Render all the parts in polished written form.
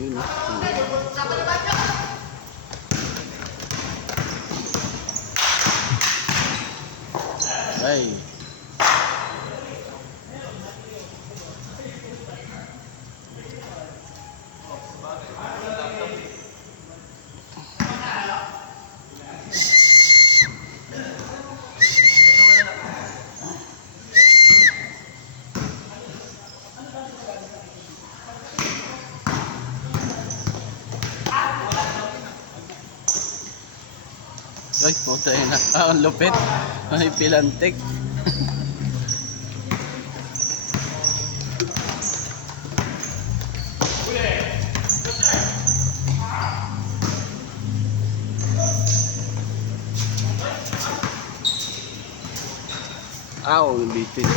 Yun, no? Ay. Ay, puta yun na. Ang lupit. May pilantik. Aw, bitin.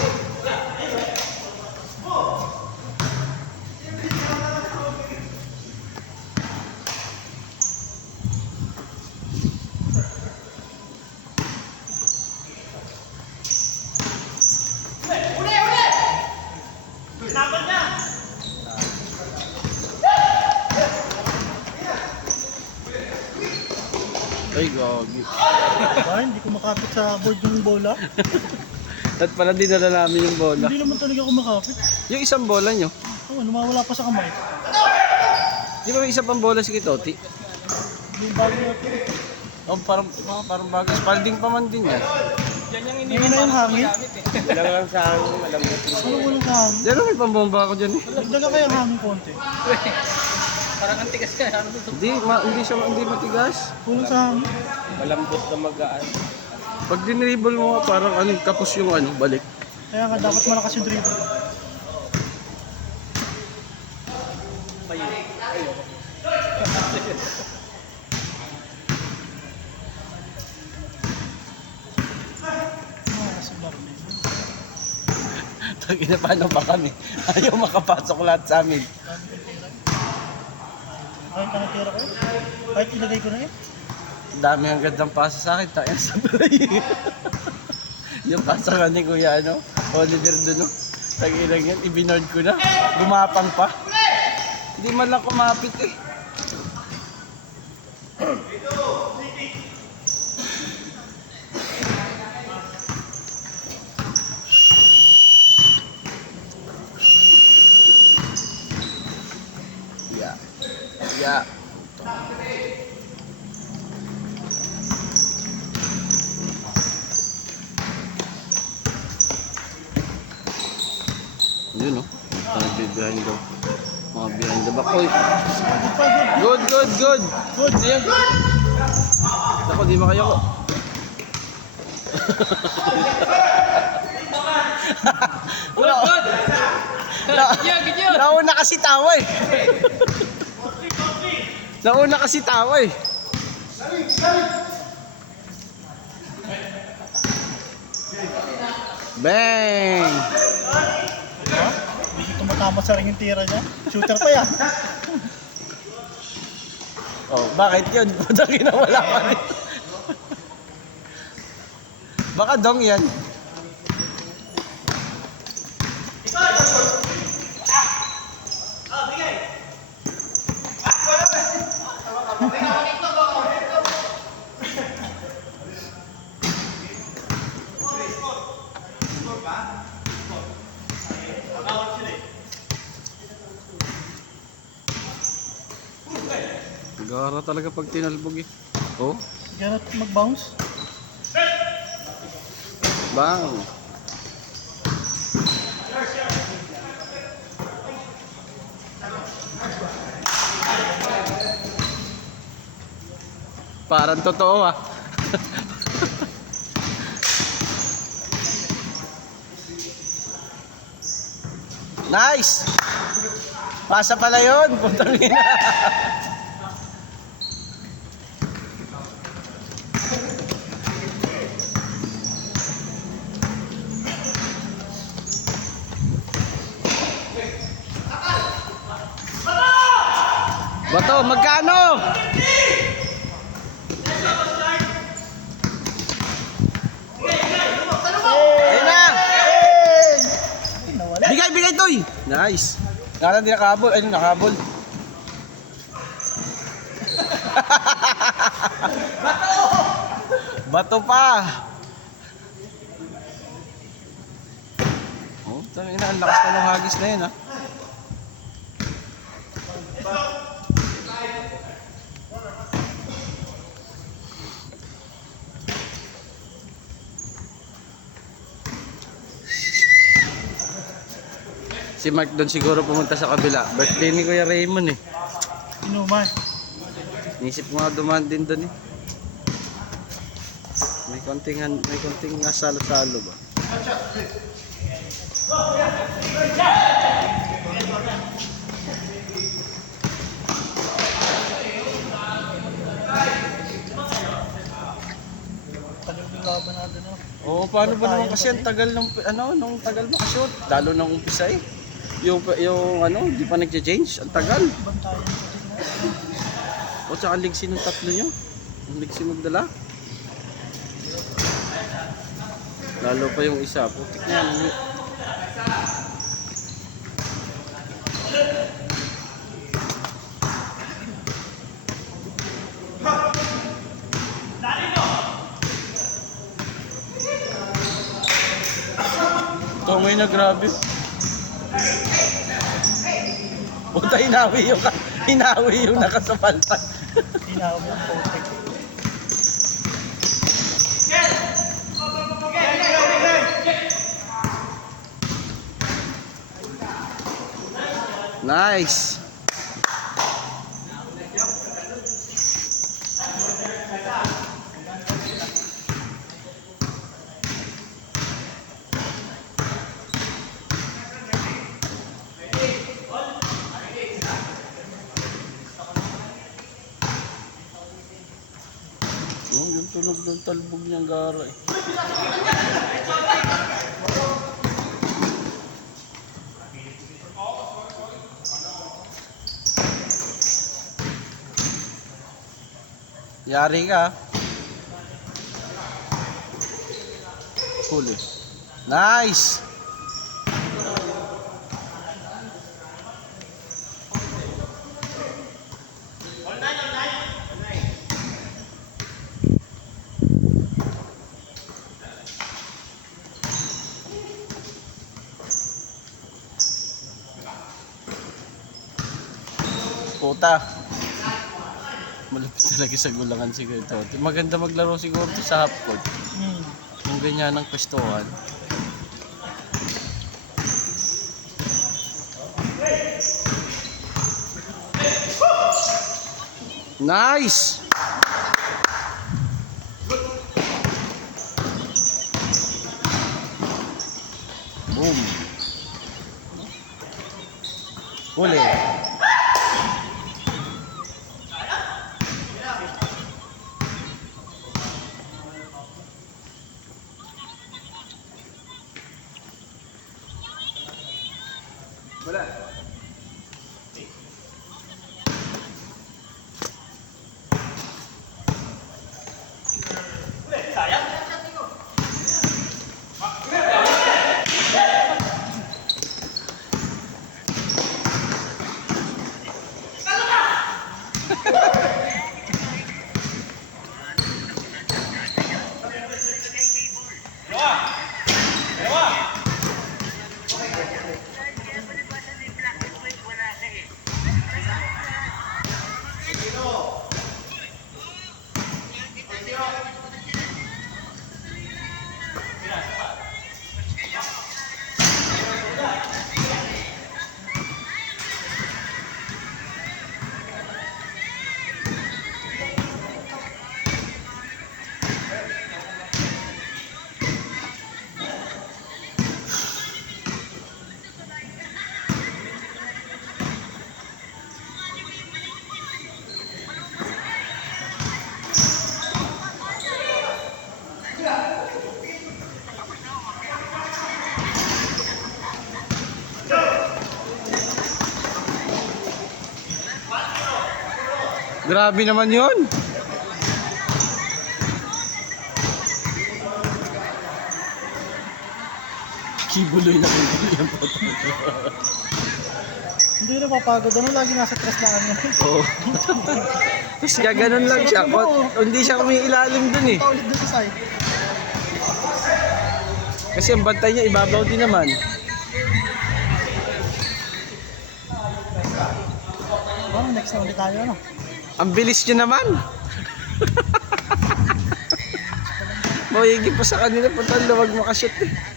Ay, gagi. Ay, hindi ko makapit sa board yung bola. At pala dinala namin yung bola. Hindi naman talaga ako makapit. Yung isang bola nyo. Oo, lumawala pa sa kamay. Di ba may isa pang bola si Kitoti? Hindi yung bago natin. Oh, parang bago. Spalding pa man din yan. Ngayon na yung hangin. Wala lang sa hangin, malambot. Ano walang hangin? Diyan may pambomba ako dyan eh. Dagdaga kaya ang hangin konti. Parang antigas ka. Hindi matigas. Kulang sa hangin. Malambot na magaan. Pag dinribble mo nga, parang kapos yung balik. Kaya nga dapat malakas yung dribble. Tagina, paano ba kami? Ayaw makapasok lahat sa amin. Kahit ang tira ko, kahit ilagay ko na eh. Dami ang gandang pasa sa akin. Tayo sa balay. Yung pasa ka ni Kuya, Oliver doon, Tag-ilang yan, ibinord ko na. Gumapang pa. Hindi man lang kumapit eh. Yeah. Yeah. Yun, no? Behind the... Mga behind the back. Oy! Good! Good! Ayan! Ako, di makaya ko. Good! Yeah, Nauna kasi tawa eh. Nauna kasi tawa eh. Bang! Hindi tumatama sa ring yung tira niya. Shooter pa yan. Oh, bakit yun? Puta kinawala ka rin. Baka dong yan. Gara talaga pag tinalbog eh. Oh, Ganat mag-bounce. bang. Parang totoo ah. Nice! Pasa pala yun, puntang ina. Bato, magkano? Ayun na! Nawala. Bigay, Toy! Nice! Kala hindi nakahabol. Ayun, nakahabol. Bato pa! Oh, tangina, ang lakas pa ng hagis na yun, ha? Si Mark doon siguro pumunta sa kabila. Birthday ni Kuya Raymond eh. Inuman. Nisip ko nga dumaan din doon eh. May konting nga salo-salo ba? Tagal yung laban natin, no? Oo, paano ba naman kasi ang tagal ng nung tagal makashoot, lalo nang umpisa eh. Yung di pa nagche-change, ang tagal. Bantayan ko din, no? O tsaka ligsi ng tatlo nyo. Ang ligsi magdala. Lalo pa yung isa, putik na yan. Tongay na grabe. Puta, hinawi yung nakasapalpan. Hinaw mo ang potek. Nice. Oh, yung tunog ng talbog niyang gara eh. Yari ka. Huli. Nice! Puta. Malapit talaga sa gulangan siguro ito. Maganda maglaro siguro ito sa half court. Yung ganyan ng pwestuhan. Nice! Boom! Huli! Grabe naman yun. Kibuloy na kibuloy ang photo. Hindi na papagod. Ano, lagi nasa tres lang yan. Oo. Tapos gaganon lang siya. Hindi siya kumiilalim dun eh. Paulit doon sa side. Kasi ang bantay niya, ibabaw din naman. Parang next na ulit tayo, ano? Ang bilis niyo naman. Mawigi pa sa kanila, patang luwag makashoot eh.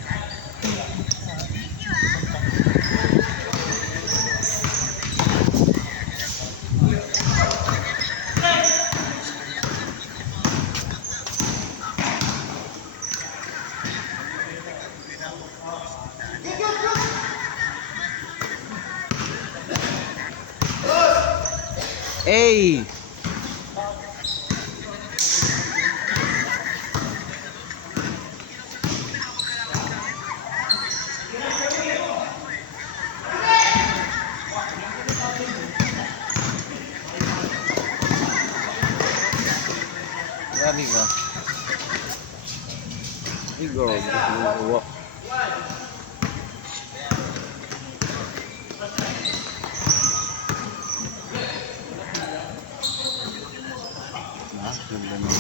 Hey! Grabe ka. Igo, gusto ganda naman.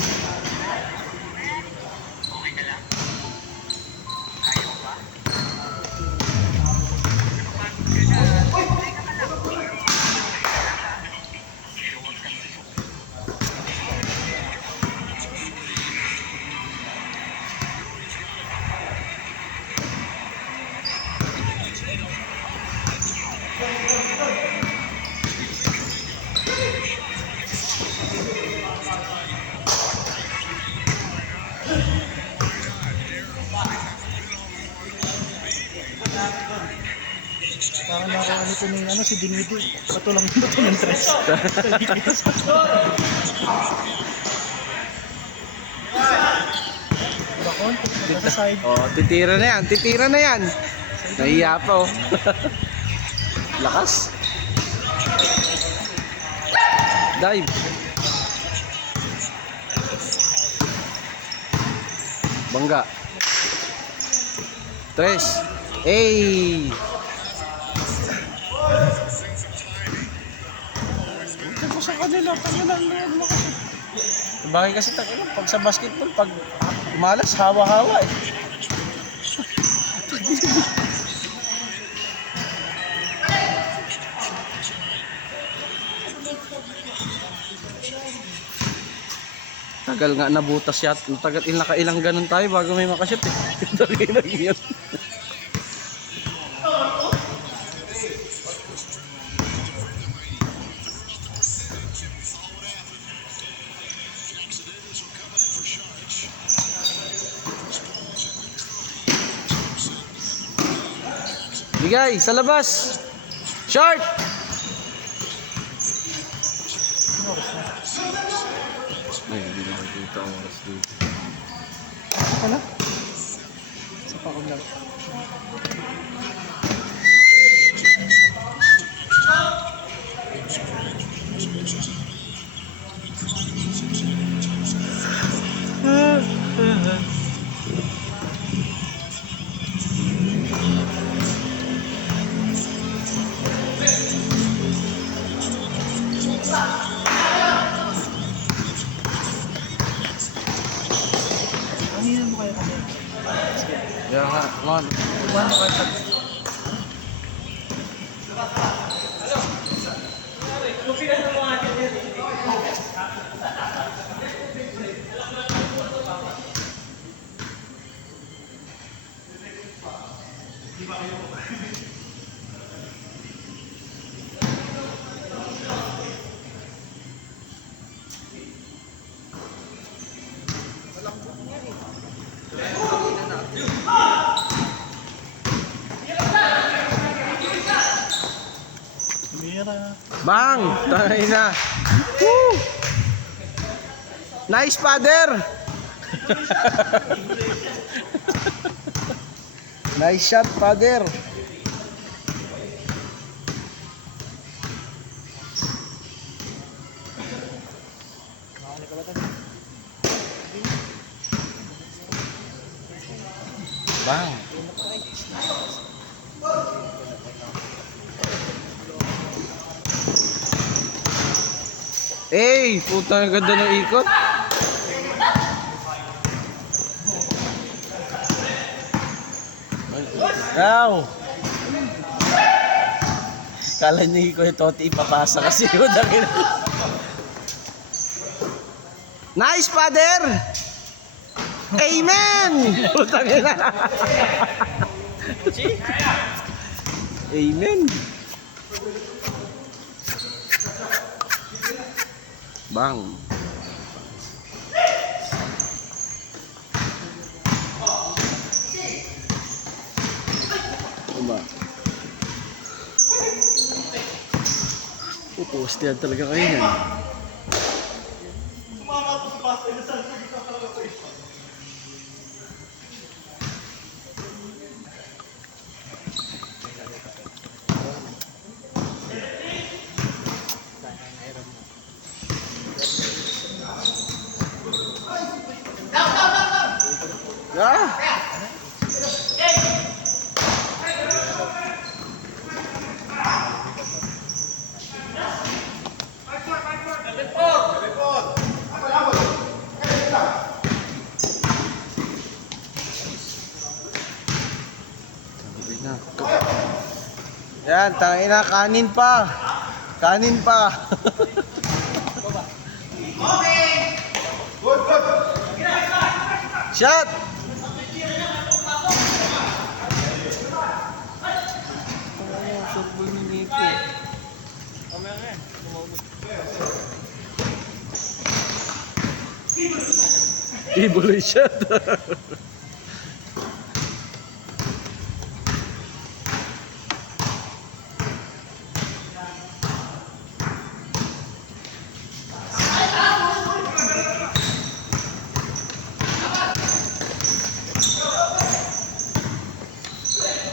Parang nakuha nito ni ano, si Dinidi. Bato ng tres. Bakon, sa side. Oh, titira na yan, titira na yan. Nahiya pa oh. Lakas. Dive. Bangga. Tres. Hey! Ito po sa kanila, pangalan mo kasi. Bakit kasi pag sa basketball, pag malas, hawa-hawa eh. Tagal nga nabutas yat. Tagal nakailang ganun tayo bago may makashoot eh. Tagal lang yan. Bigay sa labas. Short. Ay, hindi makikita ang oras dito. Ano? Sa pakong lang. Kanina mo kayo kami. Yeah, come on. One more time. Mira. Bang! Tayo na. Woo! Nice, father! Nice shot, father! Bang! Eh, puta ang ganda ng ikot. Wow! Kala niyo ko yung Toti ipapasa kasi yun. Nice, father! Amen! Putang ina. Amen. Bang. Tama. Pupustihan talaga kayo yan. Ah! Yan, tangin na, kanin pa. Kanin pa. Shot! Sorbol ni Nico. Ibuloy shot.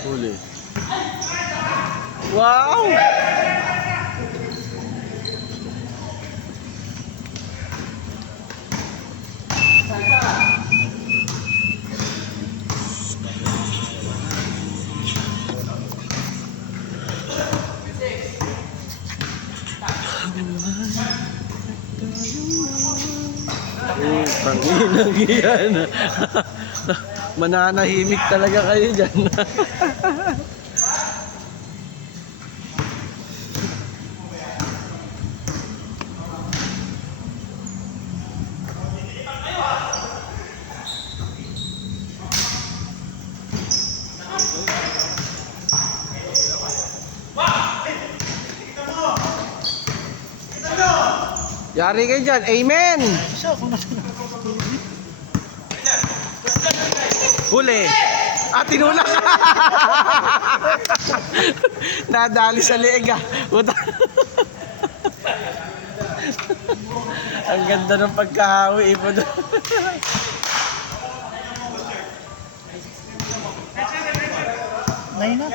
Huli. Wow! Panginang yan. Mananahimik talaga kayo dyan. Yari kayo dyan. Amen! Siya, kung nasa Huli. Ah, tinulak. Nadali sa leeg ah. Puta. Ang ganda ng pagkahawi. Nine na.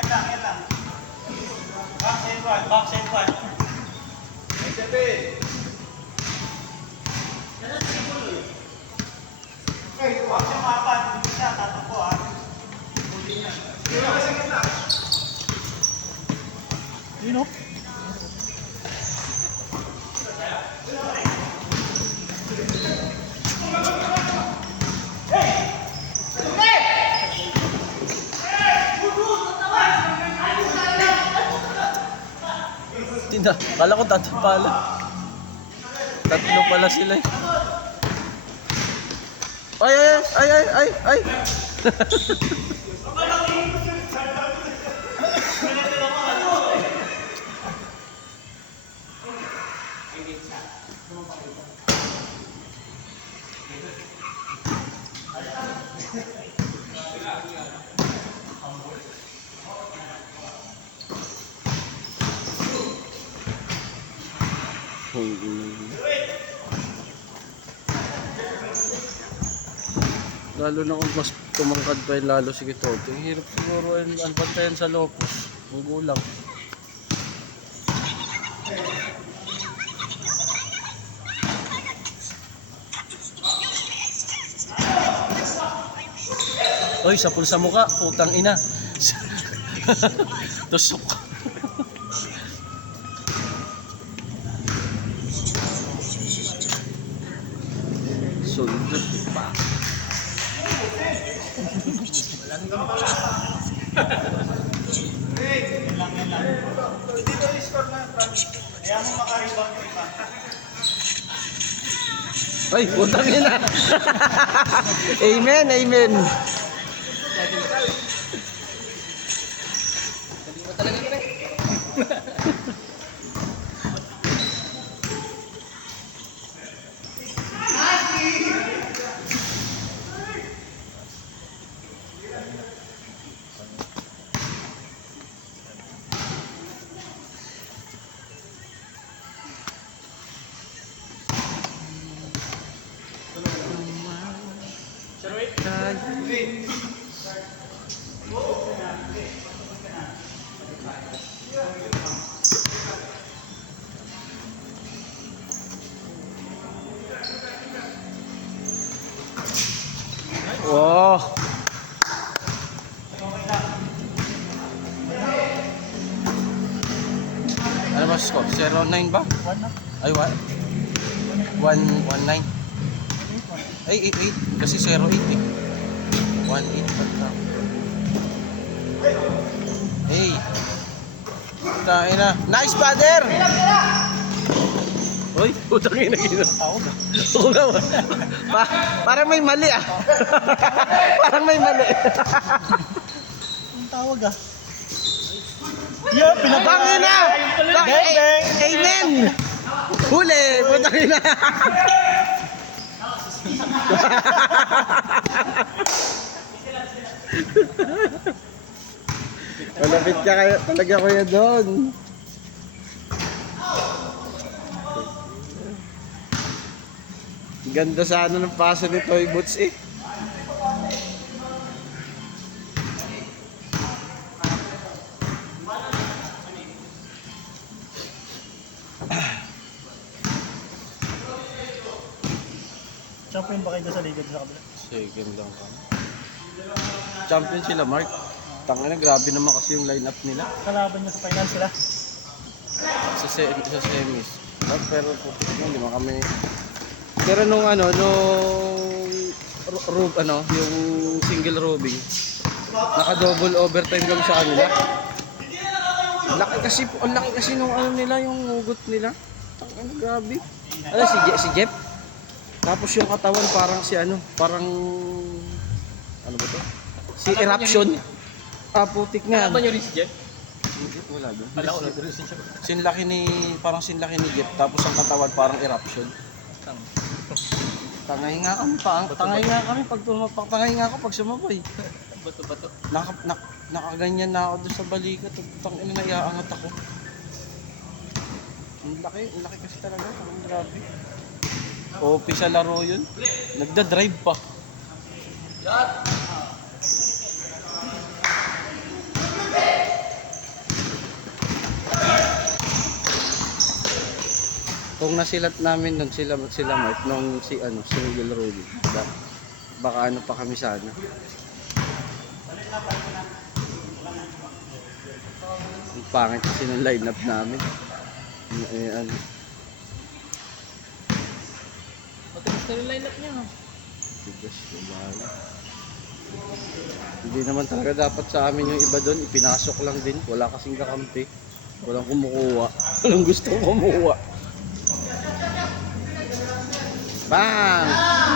You know? Tinda, kala ko tatlo pala. Tatlo pala sila eh. Ay, ay, ay, ay, ay, ay. Lalo na kung mas tumangkad pa yun, lalo si Kitoto. Ang hirap siguro ang bantayan sa Lopos. Ang gulang. Oy, sapul sa muka, putang ina. Tusok. Sundot pa. Ay, putang ina. Amen, amen. Galing mo talaga yun eh. Wow. Ano ba score? 09 ba? One na. Ay, what? 119. Ay, 88. Kasi 08 eh. 18 pagka. Hey. Tayo na. Nice, father! Uy, putang ina gino. Oo nga. Parang may mali ah. Parang may mali. Ang tawag ah. Yeah, Putang ina! Amen! Huli! Putang ina! Malapit ka kayo, talaga kuya doon. Ganda sana ng paso ni Toy Boots eh. Champion ba kayo doon sa likod sa kabila? Second lang kami. Champion sila, Mark. Tangina, grabe naman kasi yung lineup nila. Kalaban niya sa final sila. Sa semis. Ah, pero hindi naman kami. Pero nung yung single robing, naka-double overtime kami sa kanila. Ang laki kasi nung nila, yung hugot nila. Tangina, grabe. Ano si Jeff? Tapos yung katawan parang parang ano ba to? Si Eruption. Ah, putik nga. Ano ba nyo rin si Jeff? Hindi, wala doon. Wala ko nag-rin si Jeff. Sinlaki ni Jeff, tapos ang katawan parang Eruption. Tangay nga kami pag sumaboy. Bato-bato. Nakaganyan na ako doon sa balikat. Tangina, naiaangat ako. Ang laki kasi talaga. Ang grabe. OP sa laro yun. Nagda-drive pa. Kung nasilat namin nun sila Mark nung single road. Baka pa kami sana. Ang pangit kasi ng lineup namin. Matigas na yung lineup niya. Tigas, wala. Hindi naman talaga dapat sa amin yung iba doon, ipinasok lang din. Wala kasing kakampi. Walang kumukuha. Walang gustong kumuha. Bang!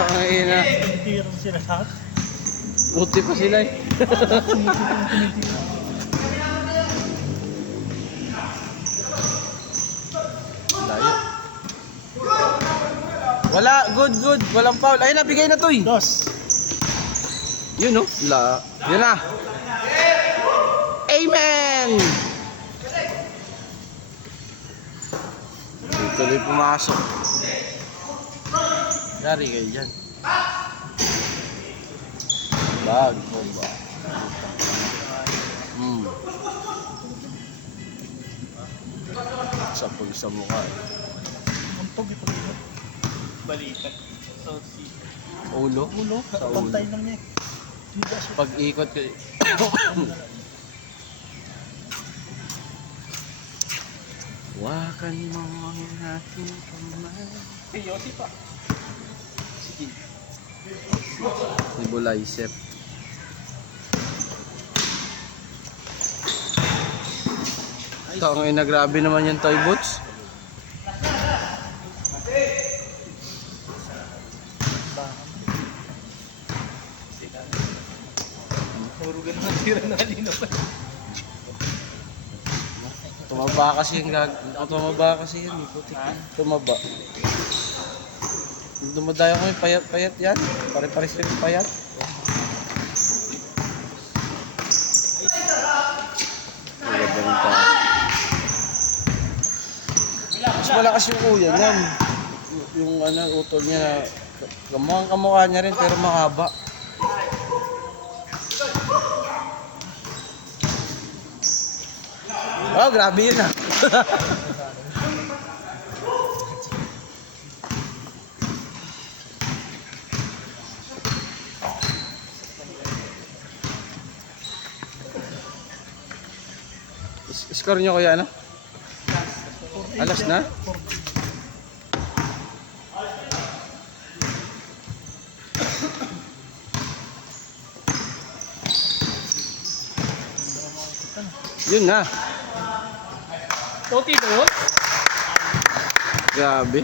Pangina. Tinitira sila lahat. Muti pa sila eh. Layo. Wala, good. Walang foul. Ayun na, bigay na to eh. Dos. Yun no? Yun na. Amen! Tuloy pumasok. Yari kayo dyan. Bag mo ba? Sapag sa mukha eh. Ang pog ipag-ibot. Balikat. So, si... Ulo? Ulo. Sa ulo. Pantay lang niya. Hindi ka siya. Pag-ikot ko. Wakan mo ang aking kamay. Yossi pa. Sige. Nebulizer. Ito ang ina, grabe naman yung toy boots. Hurugan naman tira na kanina pa. Tumaba kasi yung tumaba kasi yan. Putik yan. Tumaba. Dumadayo ko yung payat-payat yan. Pare-pares yung payat. Ay, ganda ng tao. Mas malakas yung kuya niyan. Yung ano, utol niya na mukhang kamukha niya rin pero mahaba. Oh, grabe yun ah. Score nyo kuya ano? Alas na? Yun na. Toti ba yun? Grabe.